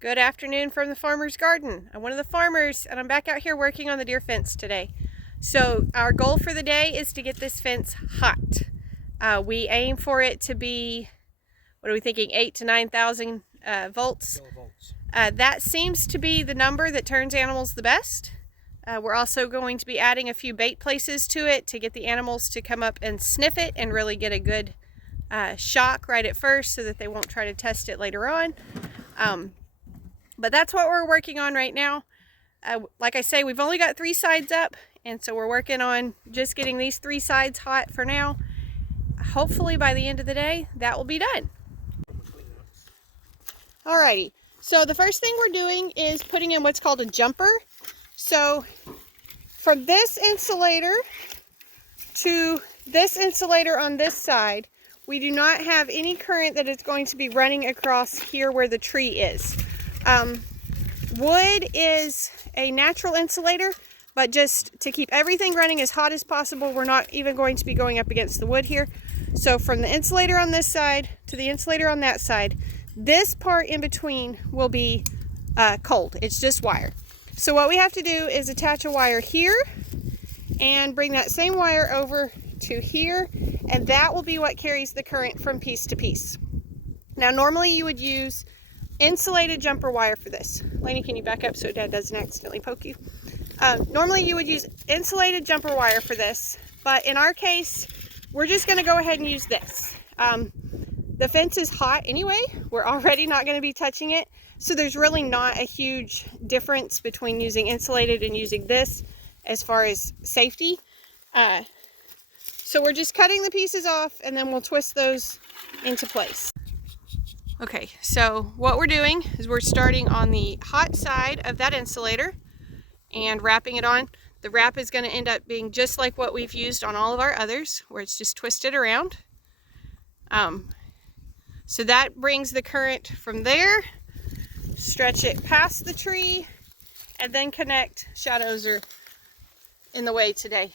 Good afternoon from the farmer's garden. I'm one of the farmers and I'm back out here working on the deer fence today. So our goal for the day is to get this fence hot. We aim for it to be, what are we thinking, 8 to 9,000 volts. That seems to be the number that turns animals the best. We're also going to be adding a few bait places to it to get the animals to come up and sniff it and really get a good shock right at first so that they won't try to test it later on. But that's what we're working on right now. Like I say, we've only got 3 sides up, and so we're working on just getting these 3 sides hot for now. Hopefully by the end of the day, that will be done. Alrighty, so the first thing we're doing is putting in what's called a jumper. So from this insulator to this insulator on this side, we do not have any current that is going to be running across here where the tree is. Wood is a natural insulator, but just to keep everything running as hot as possible, we're not even going to be going up against the wood here. So from the insulator on this side to the insulator on that side, this part in between will be cold. It's just wire. So what we have to do is attach a wire here and bring that same wire over to here, and that will be what carries the current from piece to piece. Now normally you would use insulated jumper wire for this. Lainey, can you back up so Dad doesn't accidentally poke you? Normally you would use insulated jumper wire for this, but in our case, we're just going to go ahead and use this. The fence is hot anyway. We're already not going to be touching it, so there's really not a huge difference between using insulated and using this as far as safety. So we're just cutting the pieces off and then we'll twist those into place. Okay, so what we're doing is we're starting on the hot side of that insulator and wrapping it on. The wrap is going to end up being just like what we've used on all of our others, where it's just twisted around. So that brings the current from there, stretch it past the tree, and then connect. Shadows are in the way today.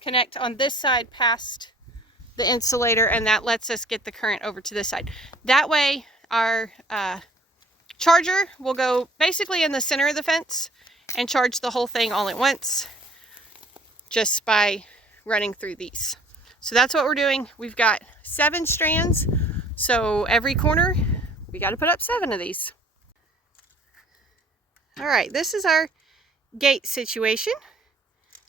Connect on this side past the insulator, and that lets us get the current over to this side. That way our charger will go basically in the center of the fence and charge the whole thing all at once just by running through these. So that's what we're doing. We've got 7 strands, so every corner we got to put up 7 of these. All right, this is our gate situation.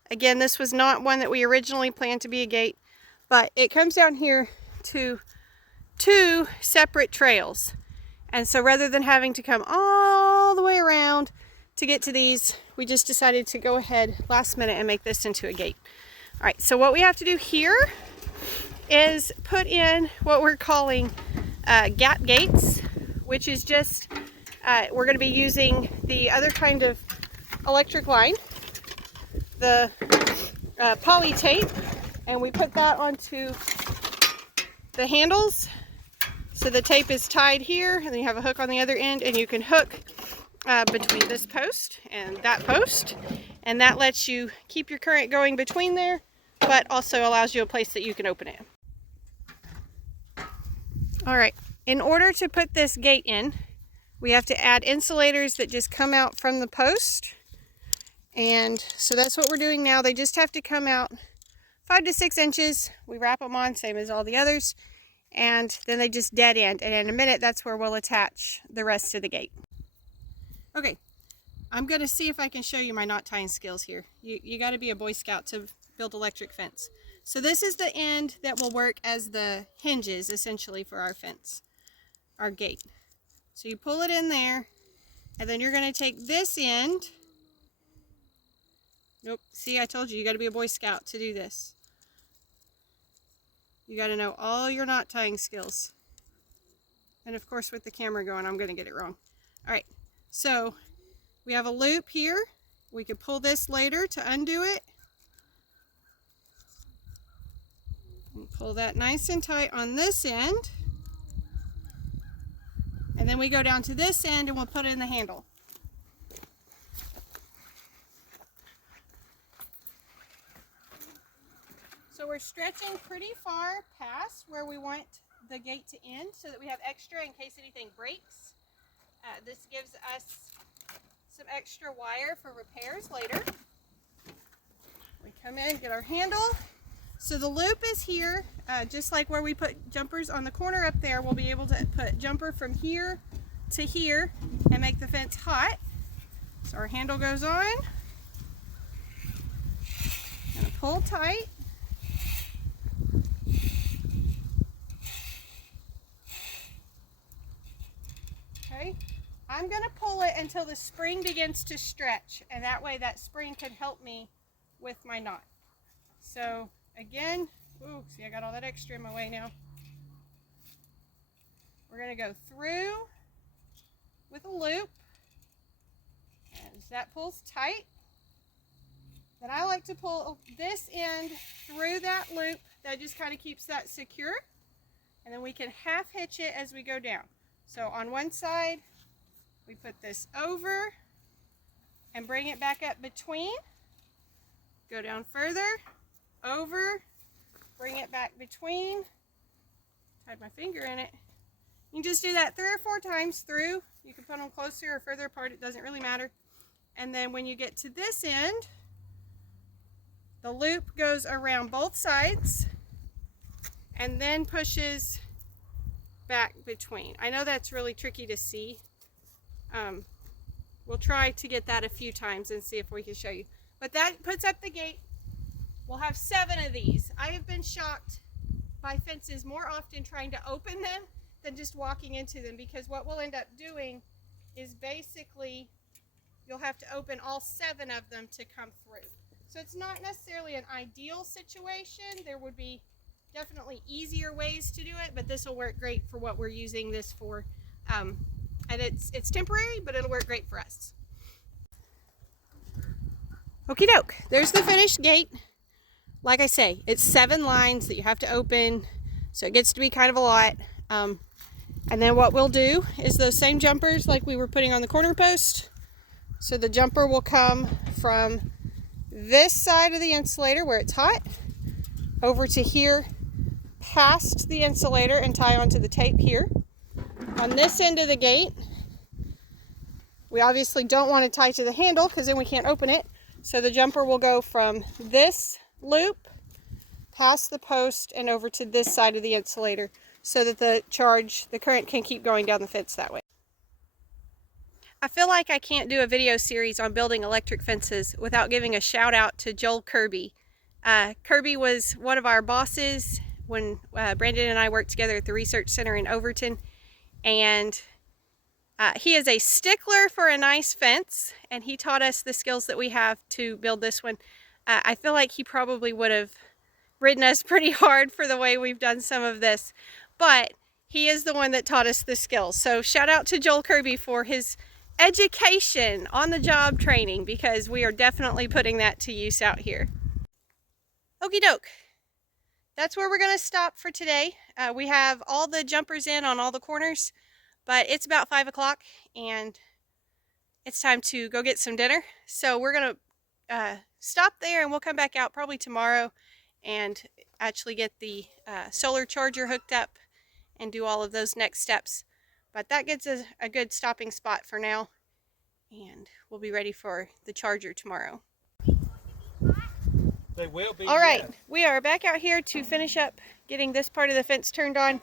Again, this was not one that we originally planned to be a gate, but it comes down here to 2 separate trails. And so rather than having to come all the way around to get to these, we just decided to go ahead last minute and make this into a gate. All right, so what we have to do here is put in what we're calling gap gates, which is just, we're going to be using the other kind of electric line, the poly tape, and we put that onto the handles. So the tape is tied here, and then you have a hook on the other end, and you can hook between this post and that post, and that lets you keep your current going between there, but also allows you a place that you can open it. All right, in order to put this gate in, we have to add insulators that just come out from the post, and so that's what we're doing now. They just have to come out 5 to 6 inches. We wrap them on, same as all the others, and then they just dead end, and in a minute that's where we'll attach the rest of the gate. Okay, I'm going to see if I can show you my knot tying skills here. You got to be a Boy Scout to build electric fence. So this is the end that will work as the hinges essentially for our fence, our gate. So you pull it in there, and then you're going to take this end. Nope, see, I told you, you got to be a Boy Scout to do this. You got to know all your knot tying skills. And of course with the camera going, I'm going to get it wrong. All right, so we have a loop here. We could pull this later to undo it. And pull that nice and tight on this end. And then we go down to this end and we'll put in the handle. So we're stretching pretty far past where we want the gate to end so that we have extra in case anything breaks. This gives us some extra wire for repairs later. We come in, get our handle. So the loop is here, just like where we put jumpers on the corner up there. We'll be able to put jumper from here to here and make the fence hot. So our handle goes on. Gonna pull tight. Okay, I'm gonna pull it until the spring begins to stretch, and that way that spring can help me with my knot. So again, ooh, see, I got all that extra in my way now. We're gonna go through with a loop, and that pulls tight. Then I like to pull this end through that loop. That just kind of keeps that secure, and then we can half hitch it as we go down. So on one side, we put this over and bring it back up between. Go down further, over, bring it back between. Tied my finger in it. You can just do that 3 or 4 times through. You can put them closer or further apart, it doesn't really matter. And then when you get to this end, the loop goes around both sides and then pushes back between. I know that's really tricky to see. We'll try to get that a few times and see if we can show you. But that puts up the gate. We'll have 7 of these. I have been shocked by fences more often trying to open them than just walking into them, because what we'll end up doing is basically you'll have to open all 7 of them to come through. So it's not necessarily an ideal situation. There would be definitely easier ways to do it, but this will work great for what we're using this for. And it's temporary, but it'll work great for us. Okie doke, there's the finished gate. Like I say, it's 7 lines that you have to open, so it gets to be kind of a lot. And then what we'll do is those same jumpers like we were putting on the corner post. So the jumper will come from this side of the insulator where it's hot over to here past the insulator and tie onto the tape here. On this end of the gate, we obviously don't want to tie to the handle because then we can't open it. So the jumper will go from this loop past the post and over to this side of the insulator so that the current can keep going down the fence that way. I feel like I can't do a video series on building electric fences without giving a shout out to Joel Kirby. Kirby was one of our bosses when Brandon and I worked together at the Research Center in Overton, and he is a stickler for a nice fence, and he taught us the skills that we have to build this one. I feel like he probably would have ridden us pretty hard for the way we've done some of this, but he is the one that taught us the skills. So shout out to Joel Kirby for his education on the job training, because we are definitely putting that to use out here. Okie doke, that's where we're going to stop for today. We have all the jumpers in on all the corners, but it's about 5 o'clock and it's time to go get some dinner. So we're going to stop there, and we'll come back out probably tomorrow and actually get the solar charger hooked up and do all of those next steps. But that gets us a good stopping spot for now, and we'll be ready for the charger tomorrow. They will be. All right, we are back out here to finish up getting this part of the fence turned on.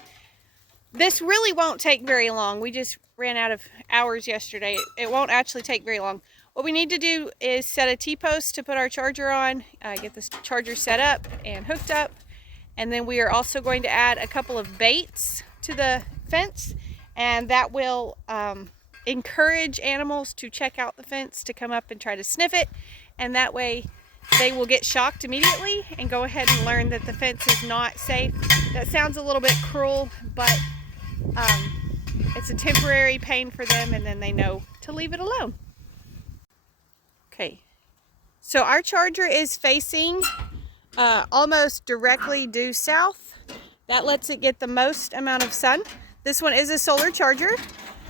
This really won't take very long. We just ran out of hours yesterday. It won't actually take very long. What we need to do is set a T-post to put our charger on, get this charger set up and hooked up, and then we are also going to add a couple of baits to the fence, and that will encourage animals to check out the fence, to come up and try to sniff it, and that way they will get shocked immediately and go ahead and learn that the fence is not safe. That sounds a little bit cruel, but it's a temporary pain for them, and then they know to leave it alone. Okay, so our charger is facing almost directly due south. That lets it get the most amount of sun. This one is a solar charger.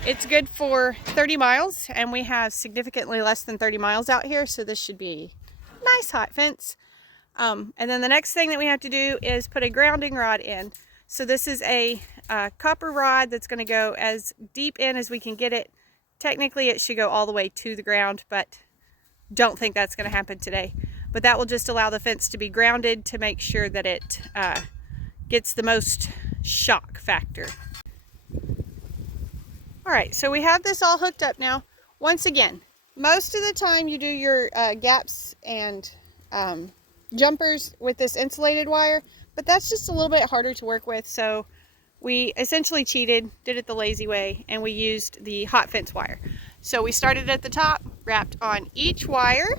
It's good for 30 miles, and we have significantly less than 30 miles out here, so this should be a nice hot fence. And then the next thing that we have to do is put a grounding rod in. So this is a copper rod that's going to go as deep in as we can get it Technically it should go all the way to the ground, but don't think that's going to happen today. But that will just allow the fence to be grounded to make sure that it gets the most shock factor. All right, so we have this all hooked up now. Once again, most of the time you do your gaps and jumpers with this insulated wire, but that's just a little bit harder to work with, so we essentially cheated, did it the lazy way, and we used the hot fence wire. So we started at the top, wrapped on each wire,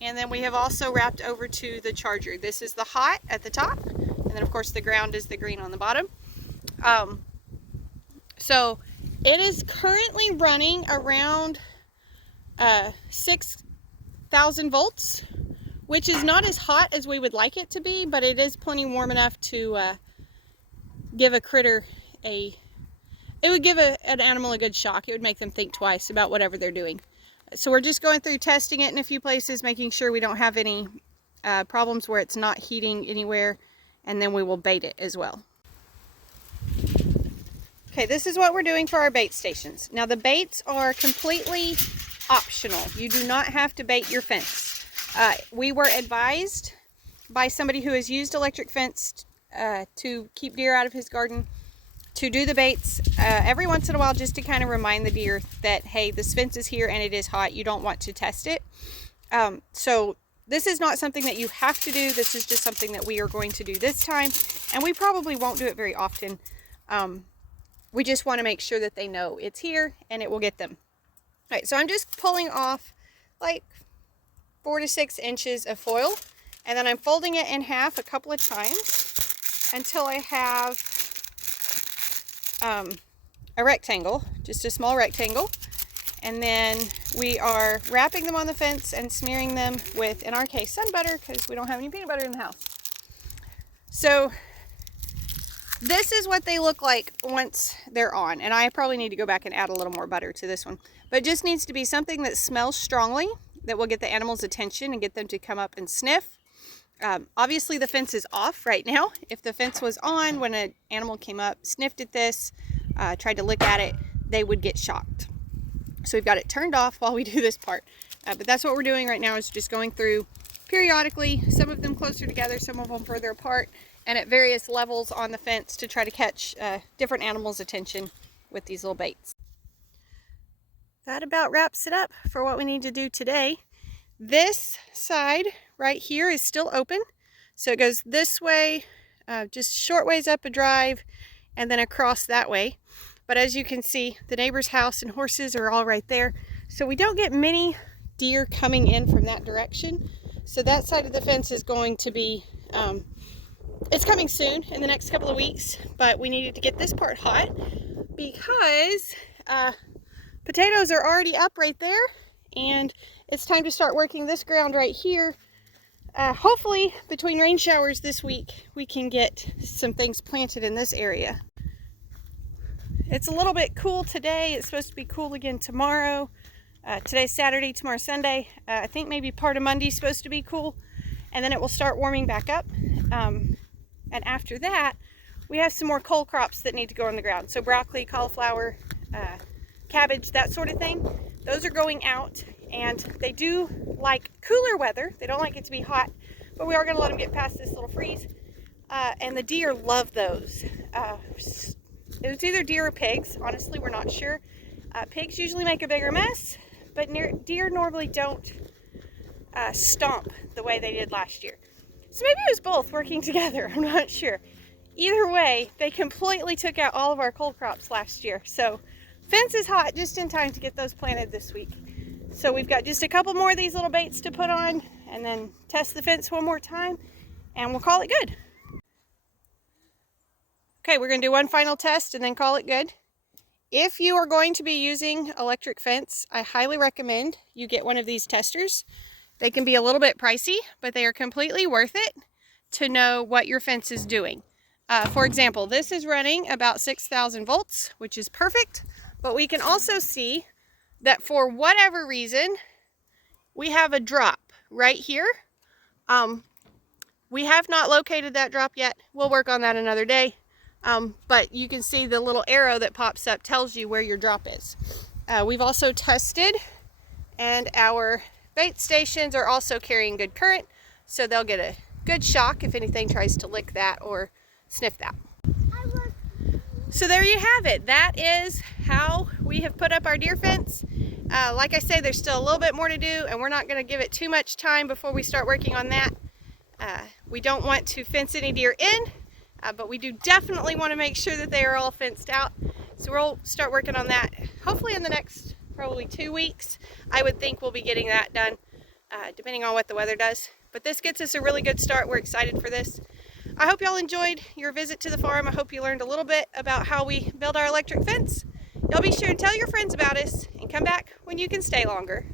and then we have also wrapped over to the charger. This is the hot at the top, and then of course the ground is the green on the bottom. So it is currently running around 6,000 volts, which is not as hot as we would like it to be, but it is plenty warm enough to give a critter it would give an animal a good shock. It would make them think twice about whatever they're doing. So we're just going through testing it in a few places, making sure we don't have any problems where it's not heating anywhere, and then we will bait it as well. Okay, this is what we're doing for our bait stations. Now the baits are completely optional. You do not have to bait your fence. We were advised by somebody who has used electric fence to keep deer out of his garden to do the baits every once in a while, just to kind of remind the deer that, hey, this fence is here and it is hot. You don't want to test it. So this is not something that you have to do. This is just something that we are going to do this time, and we probably won't do it very often. We just want to make sure that they know it's here and it will get them. All right, so I'm just pulling off like 4 to 6 inches of foil, and then I'm folding it in half a couple of times until I have a rectangle, just a small rectangle. And then we are wrapping them on the fence and smearing them with, in our case, sun butter, because we don't have any peanut butter in the house. So this is what they look like once they're on, and I probably need to go back and add a little more butter to this one. But it just needs to be something that smells strongly, that will get the animal's attention and get them to come up and sniff. Obviously the fence is off right now. If the fence was on when an animal came up, sniffed at this, tried to lick at it, they would get shocked. So we've got it turned off while we do this part. But that's what we're doing right now, is just going through periodically, some of them closer together, some of them further apart, and at various levels on the fence to try to catch different animals' attention with these little baits. That about wraps it up for what we need to do today. This side right here is still open, so it goes this way, just short ways up a drive, and then across that way. But as you can see, the neighbor's house and horses are all right there, so we don't get many deer coming in from that direction. So that side of the fence is going to be it's coming soon in the next couple of weeks, but we needed to get this part hot because potatoes are already up right there, and it's time to start working this ground right here. Hopefully between rain showers this week we can get some things planted in this area. It's a little bit cool today. It's supposed to be cool again tomorrow. Today's Saturday, tomorrow's Sunday. I think maybe part of Monday's supposed to be cool, and then it will start warming back up. And after that, we have some more cole crops that need to go in the ground. So broccoli, cauliflower, cabbage, that sort of thing. Those are going out, and they do like cooler weather. They don't like it to be hot, but we are going to let them get past this little freeze. And the deer love those. It was either deer or pigs. Honestly, we're not sure. Pigs usually make a bigger mess, but deer normally don't stomp the way they did last year. So maybe it was both working together. I'm not sure. Either way, they completely took out all of our cole crops last year. So fence is hot just in time to get those planted this week. So we've got just a couple more of these little baits to put on, and then test the fence one more time, and we'll call it good. Okay, we're going to do one final test and then call it good. If you are going to be using electric fence, I highly recommend you get one of these testers. They can be a little bit pricey, but they are completely worth it to know what your fence is doing. For example, this is running about 6,000 volts, which is perfect, but we can also see that for whatever reason, we have a drop right here. We have not located that drop yet. We'll work on that another day. But you can see the little arrow that pops up tells you where your drop is. We've also tested, and our bait stations are also carrying good current, so they'll get a good shock if anything tries to lick that or sniff that. So there you have it. That is how we have put up our deer fence. Like I say, there's still a little bit more to do, and we're not going to give it too much time before we start working on that. We don't want to fence any deer in, but we do definitely want to make sure that they are all fenced out. So we'll start working on that hopefully in the next probably 2 weeks. I would think we'll be getting that done, depending on what the weather does. But this gets us a really good start. We're excited for this. I hope y'all enjoyed your visit to the farm. I hope you learned a little bit about how we build our electric fence. Y'all be sure to tell your friends about us and come back when you can stay longer.